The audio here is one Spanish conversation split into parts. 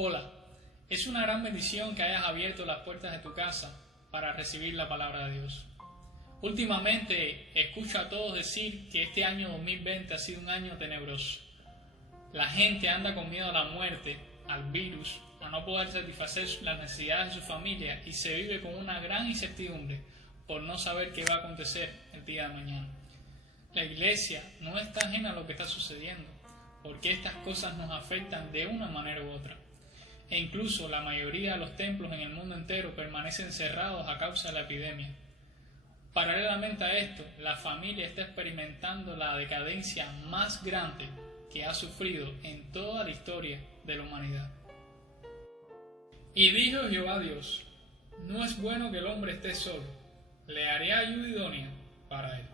Hola, es una gran bendición que hayas abierto las puertas de tu casa para recibir la palabra de Dios. Últimamente escucho a todos decir que este año 2020 ha sido un año tenebroso. La gente anda con miedo a la muerte, al virus, a no poder satisfacer las necesidades de su familia y se vive con una gran incertidumbre por no saber qué va a acontecer el día de mañana. La iglesia no está ajena a lo que está sucediendo, porque estas cosas nos afectan de una manera u otra. E incluso la mayoría de los templos en el mundo entero permanecen cerrados a causa de la epidemia. Paralelamente a esto, la familia está experimentando la decadencia más grande que ha sufrido en toda la historia de la humanidad. Y dijo Jehová Dios: no es bueno que el hombre esté solo, le haré ayuda idónea para él.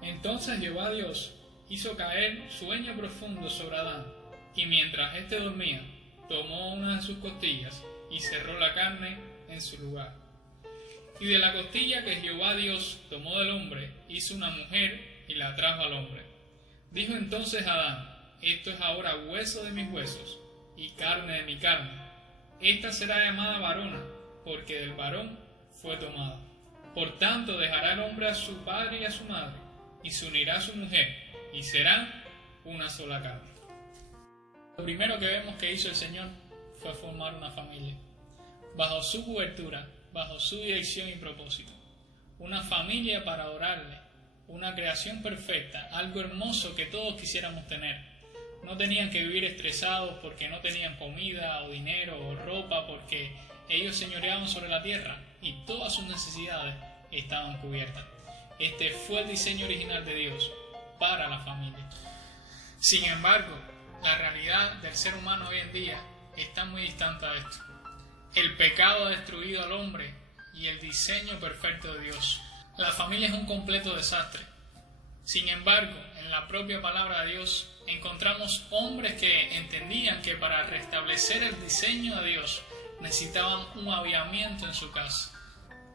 Entonces Jehová Dios hizo caer sueño profundo sobre Adán, y mientras éste dormía, tomó una de sus costillas y cerró la carne en su lugar. Y de la costilla que Jehová Dios tomó del hombre, hizo una mujer y la trajo al hombre. Dijo entonces Adán: esto es ahora hueso de mis huesos y carne de mi carne. Esta será llamada varona, porque del varón fue tomada. Por tanto dejará el hombre a su padre y a su madre, y se unirá a su mujer, y serán una sola carne. Lo primero que vemos que hizo el Señor fue formar una familia, bajo su cobertura, bajo su dirección y propósito. Una familia para adorarle, una creación perfecta, algo hermoso que todos quisiéramos tener. No tenían que vivir estresados porque no tenían comida o dinero o ropa, porque ellos señoreaban sobre la tierra y todas sus necesidades estaban cubiertas. Este fue el diseño original de Dios para la familia. Sin embargo, la realidad del ser humano hoy en día está muy distante de esto. El pecado ha destruido al hombre y el diseño perfecto de Dios. La familia es un completo desastre. Sin embargo, en la propia palabra de Dios encontramos hombres que entendían que para restablecer el diseño de Dios necesitaban un avivamiento en su casa.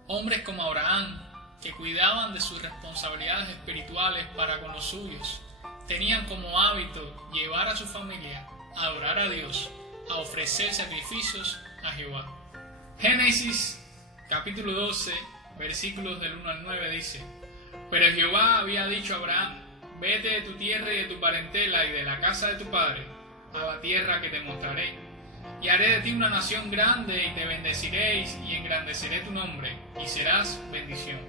Hombres como Abraham, que cuidaban de sus responsabilidades espirituales para con los suyos, tenían como hábito llevar a su familia a adorar a Dios, a ofrecer sacrificios a Jehová. Génesis capítulo 12, versículos del 1 al 9 dice: pero Jehová había dicho a Abraham: vete de tu tierra y de tu parentela y de la casa de tu padre a la tierra que te mostraré, y haré de ti una nación grande y te bendeciré y engrandeceré tu nombre y serás bendición.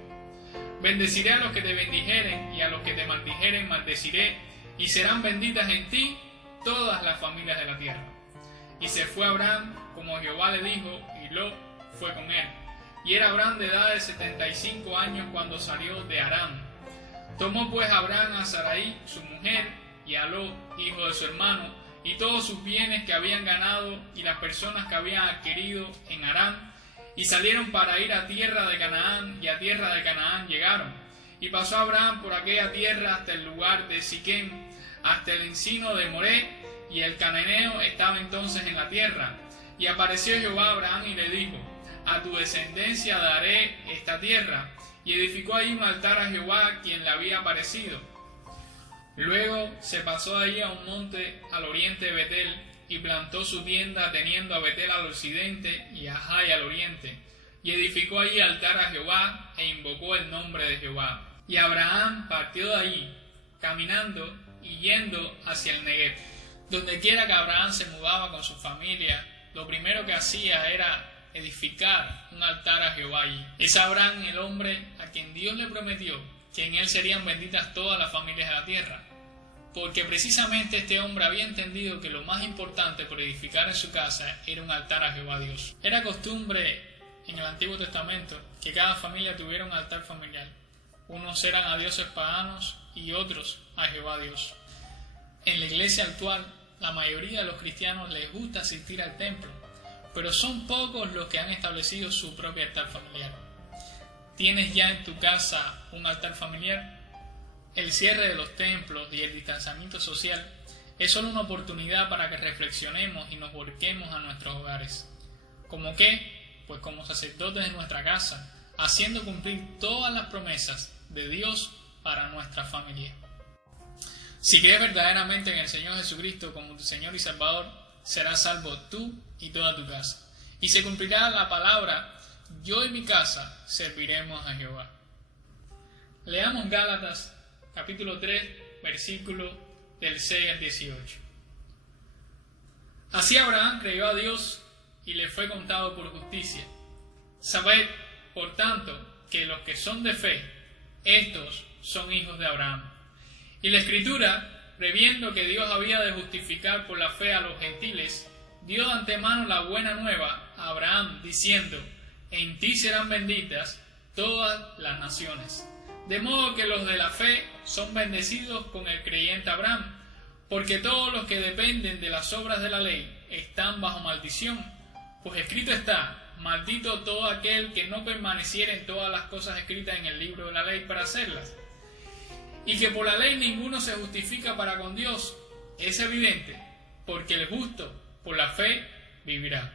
Bendeciré a los que te bendijeren y a los que te maldijeren maldeciré, y serán benditas en ti todas las familias de la tierra. Y se fue Abraham como Jehová le dijo, y Lot fue con él. Y era Abraham de edad de 75 años cuando salió de Harán. Tomó pues Abraham a Sarai su mujer, y a Lot, hijo de su hermano, y todos sus bienes que habían ganado y las personas que habían adquirido en Harán, y salieron para ir a tierra de Canaán, y a tierra de Canaán llegaron. Y pasó Abraham por aquella tierra hasta el lugar de Siquem, hasta el encino de Moré, y el cananeo estaba entonces en la tierra. Y apareció Jehová a Abraham y le dijo: a tu descendencia daré esta tierra. Y edificó ahí un altar a Jehová, quien le había aparecido. Luego se pasó allí a un monte al oriente de Betel, y plantó su tienda teniendo a Betel al occidente y a Jai al oriente. Y edificó allí altar a Jehová, e invocó el nombre de Jehová. Y Abraham partió de allí, caminando y yendo hacia el Negev. Donde quiera que Abraham se mudaba con su familia, lo primero que hacía era edificar un altar a Jehová allí. Es Abraham el hombre a quien Dios le prometió que en él serían benditas todas las familias de la tierra, porque precisamente este hombre había entendido que lo más importante por edificar en su casa era un altar a Jehová Dios. Era costumbre en el Antiguo Testamento que cada familia tuviera un altar familiar. Unos eran a dioses paganos y otros a Jehová Dios. En la iglesia actual, la mayoría de los cristianos les gusta asistir al templo, pero son pocos los que han establecido su propio altar familiar. ¿Tienes ya en tu casa un altar familiar? El cierre de los templos y el distanciamiento social es solo una oportunidad para que reflexionemos y nos volquemos a nuestros hogares. ¿Cómo qué? Pues como sacerdotes de nuestra casa, haciendo cumplir todas las promesas de Dios para nuestra familia. Si crees verdaderamente en el Señor Jesucristo como tu Señor y Salvador, serás salvo tú y toda tu casa. Y se cumplirá la palabra: yo y mi casa serviremos a Jehová. Leamos Gálatas capítulo 3, versículo del 6 al 18. Así Abraham creyó a Dios y le fue contado por justicia. Sabed, por tanto, que los que son de fe, estos son hijos de Abraham. Y la Escritura, previendo que Dios había de justificar por la fe a los gentiles, dio de antemano la buena nueva a Abraham, diciendo: en ti serán benditas todas las naciones. De modo que los de la fe son bendecidos con el creyente Abraham, porque todos los que dependen de las obras de la ley están bajo maldición, pues escrito está: maldito todo aquel que no permaneciera en todas las cosas escritas en el libro de la ley para hacerlas. Y que por la ley ninguno se justifica para con Dios, es evidente, porque el justo por la fe vivirá.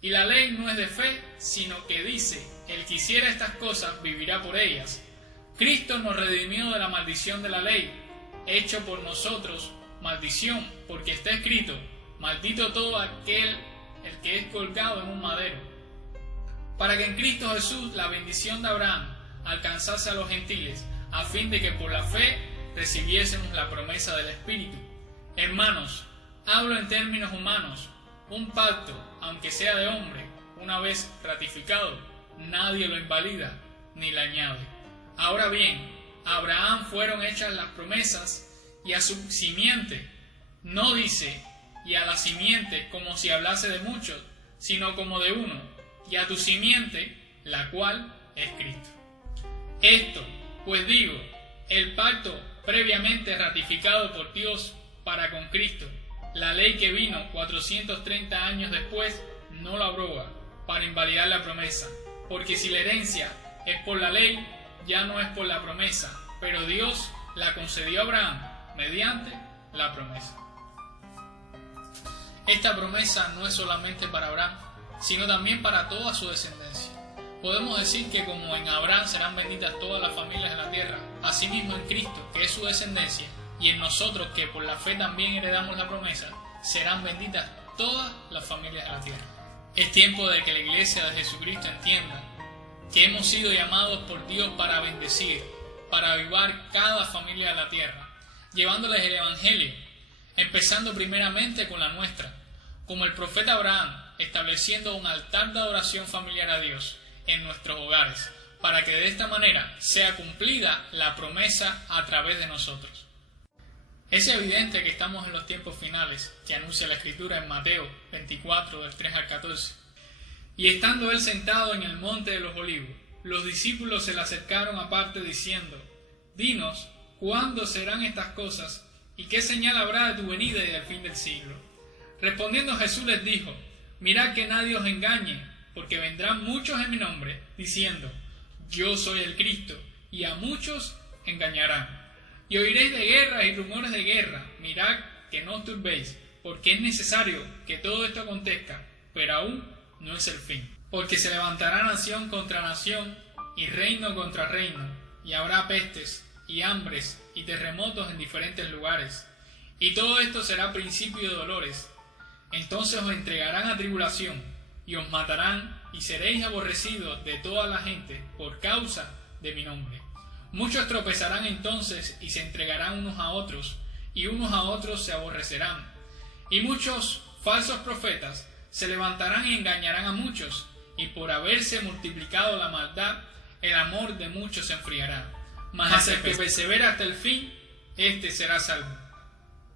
Y la ley no es de fe, sino que dice: el que hiciera estas cosas vivirá por ellas. Cristo nos redimió de la maldición de la ley, hecho por nosotros maldición, porque está escrito: maldito todo aquel el que es colgado en un madero, para que en Cristo Jesús la bendición de Abraham alcanzase a los gentiles, a fin de que por la fe recibiésemos la promesa del Espíritu. Hermanos, hablo en términos humanos: un pacto, aunque sea de hombre, una vez ratificado, nadie lo invalida ni le añade. Ahora bien, a Abraham fueron hechas las promesas, y a su simiente. No dice: y a la simiente, como si hablase de muchos, sino como de uno, y a tu simiente, la cual es Cristo. Esto, pues digo, el pacto previamente ratificado por Dios para con Cristo, la ley que vino 430 años después, no lo abroga para invalidar la promesa, porque si la herencia es por la ley, ya no es por la promesa, pero Dios la concedió a Abraham mediante la promesa. Esta promesa no es solamente para Abraham, sino también para toda su descendencia. Podemos decir que como en Abraham serán benditas todas las familias de la tierra, asimismo en Cristo, que es su descendencia, y en nosotros, que por la fe también heredamos la promesa, serán benditas todas las familias de la tierra. Es tiempo de que la Iglesia de Jesucristo entienda que hemos sido llamados por Dios para bendecir, para avivar cada familia de la tierra, llevándoles el Evangelio, empezando primeramente con la nuestra, como el profeta Abraham, estableciendo un altar de adoración familiar a Dios en nuestros hogares, para que de esta manera sea cumplida la promesa a través de nosotros. Es evidente que estamos en los tiempos finales, que anuncia la Escritura en Mateo 24, del 3 al 14. Y estando él sentado en el monte de los olivos, los discípulos se le acercaron aparte diciendo: dinos, ¿cuándo serán estas cosas? ¿Y qué señal habrá de tu venida y del fin del siglo? Respondiendo Jesús les dijo: mirad que nadie os engañe, porque vendrán muchos en mi nombre, diciendo: yo soy el Cristo, y a muchos engañarán. Y oiréis de guerras y rumores de guerra. Mirad que no os turbéis, porque es necesario que todo esto acontezca, pero aún no es el fin. Porque se levantará nación contra nación, y reino contra reino, y habrá pestes, y hambres, y terremotos en diferentes lugares. Y todo esto será principio de dolores. Entonces os entregarán a tribulación, y os matarán, y seréis aborrecidos de toda la gente por causa de mi nombre. Muchos tropezarán entonces, y se entregarán unos a otros, y unos a otros se aborrecerán. Y muchos falsos profetas se levantarán y engañarán a muchos, y por haberse multiplicado la maldad, el amor de muchos se enfriará. Mas el que persevera hasta el fin, éste será salvo.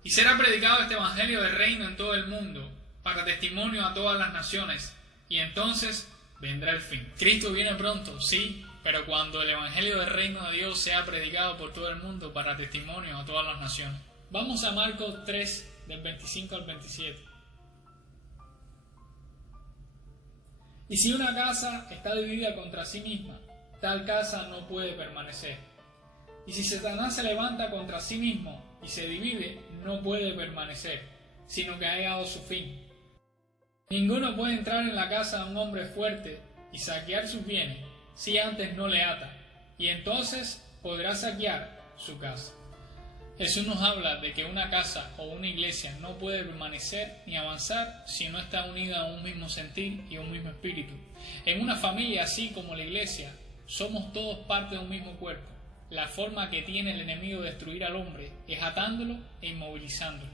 Y será predicado este evangelio del reino en todo el mundo, para testimonio a todas las naciones, y entonces vendrá el fin. Cristo viene pronto, sí, pero cuando el evangelio del reino de Dios sea predicado por todo el mundo para testimonio a todas las naciones. Vamos a Marcos 3, del 25 al 27. Y si una casa está dividida contra sí misma, tal casa no puede permanecer. Y si Satanás se levanta contra sí mismo y se divide, no puede permanecer, sino que ha llegado su fin. Ninguno puede entrar en la casa de un hombre fuerte y saquear sus bienes si antes no le ata, y entonces podrá saquear su casa. Jesús nos habla de que una casa o una iglesia no puede permanecer ni avanzar si no está unida a un mismo sentir y a un mismo espíritu. En una familia así como la iglesia, somos todos parte de un mismo cuerpo. La forma que tiene el enemigo de destruir al hombre es atándolo e inmovilizándolo.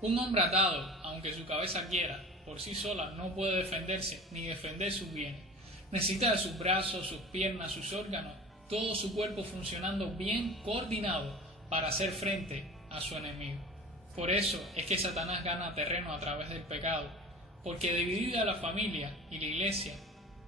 Un hombre atado, aunque su cabeza quiera, por sí sola no puede defenderse ni defender sus bienes. Necesita de sus brazos, sus piernas, sus órganos, todo su cuerpo funcionando bien coordinado para hacer frente a su enemigo. Por eso es que Satanás gana terreno a través del pecado, porque dividida la familia y la iglesia,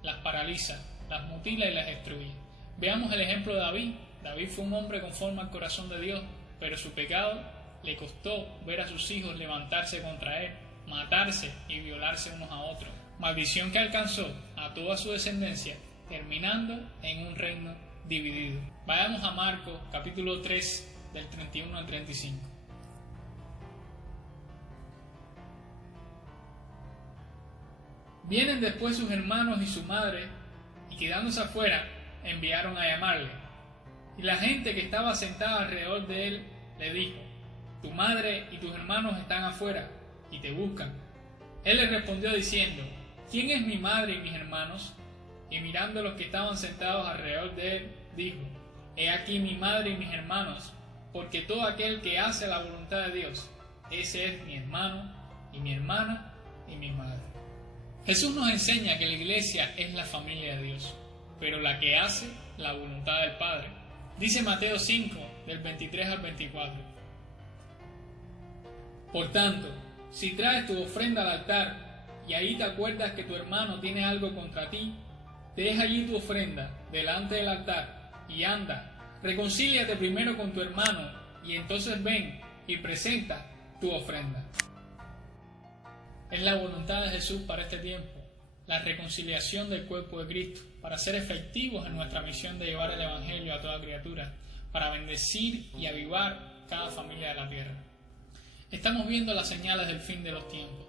las paraliza, las mutila y las destruye. Veamos el ejemplo de David. David fue un hombre conforme al corazón de Dios, pero su pecado le costó ver a sus hijos levantarse contra él, matarse y violarse unos a otros. Maldición que alcanzó a toda su descendencia, terminando en un reino dividido. Vayamos a Marcos capítulo 3, del 31 al 35. Vienen después sus hermanos y su madre, y quedándose afuera, enviaron a llamarle. Y la gente que estaba sentada alrededor de él le dijo: tu madre y tus hermanos están afuera, y te buscan. Él les respondió diciendo: ¿quién es mi madre y mis hermanos? Y mirando a los que estaban sentados alrededor de él, dijo: he aquí mi madre y mis hermanos, porque todo aquel que hace la voluntad de Dios, ese es mi hermano y mi hermana y mi madre. Jesús nos enseña que la iglesia es la familia de Dios, pero la que hace la voluntad del Padre. Dice Mateo 5, del 23 al 24. Por tanto, si traes tu ofrenda al altar y ahí te acuerdas que tu hermano tiene algo contra ti, deja allí tu ofrenda delante del altar y anda. Reconcíliate primero con tu hermano y entonces ven y presenta tu ofrenda. Es la voluntad de Jesús para este tiempo, la reconciliación del cuerpo de Cristo, para ser efectivos en nuestra misión de llevar el Evangelio a toda criatura, para bendecir y avivar cada familia de la tierra. Estamos viendo las señales del fin de los tiempos.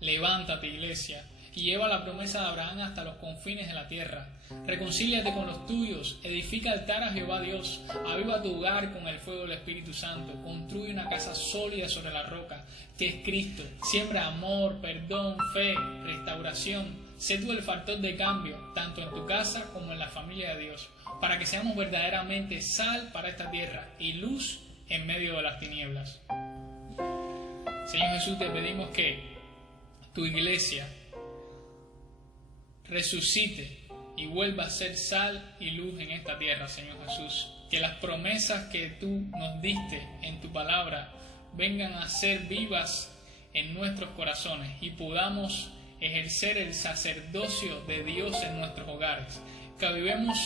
Levántate, iglesia, y lleva la promesa de Abraham hasta los confines de la tierra. Reconcíliate con los tuyos, edifica altar a Jehová Dios, aviva tu hogar con el fuego del Espíritu Santo, construye una casa sólida sobre la roca, que es Cristo. Siembra amor, perdón, fe, restauración. Sé tú el factor de cambio, tanto en tu casa como en la familia de Dios, para que seamos verdaderamente sal para esta tierra y luz en medio de las tinieblas. Señor Jesús, te pedimos que tu iglesia resucite y vuelva a ser sal y luz en esta tierra, Señor Jesús. Que las promesas que tú nos diste en tu palabra vengan a ser vivas en nuestros corazones y podamos ejercer el sacerdocio de Dios en nuestros hogares. Que avivemos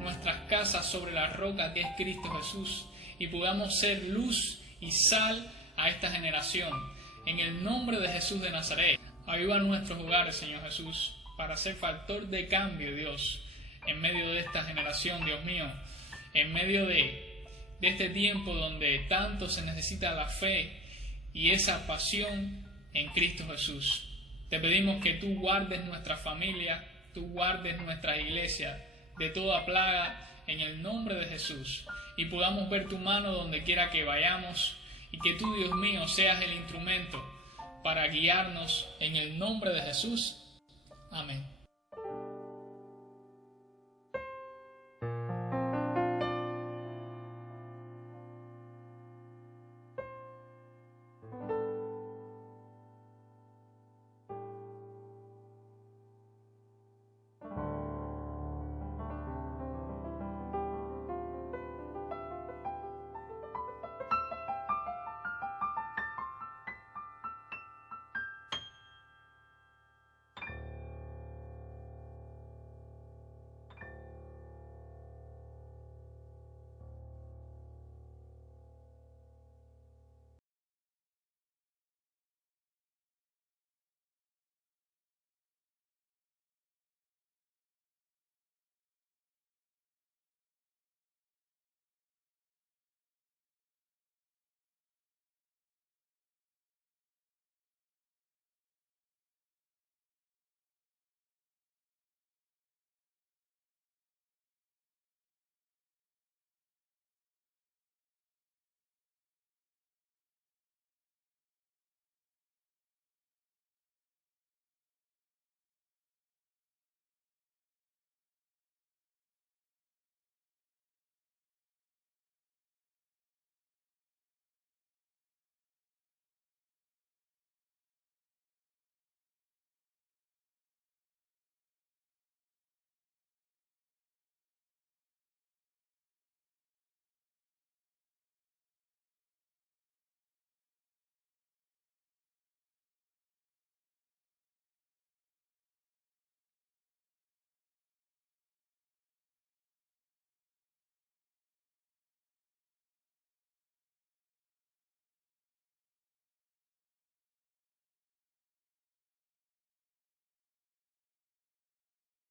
nuestras casas sobre la roca que es Cristo Jesús y podamos ser luz y sal a esta generación. En el nombre de Jesús de Nazaret, aviva nuestros hogares, Señor Jesús, para ser factor de cambio, Dios, en medio de esta generación, Dios mío, en medio de este tiempo donde tanto se necesita la fe y esa pasión en Cristo Jesús. Te pedimos que tú guardes nuestra familia, tú guardes nuestra iglesia de toda plaga en el nombre de Jesús y podamos ver tu mano donde quiera que vayamos y que tú, Dios mío, seas el instrumento para guiarnos en el nombre de Jesús. Amén.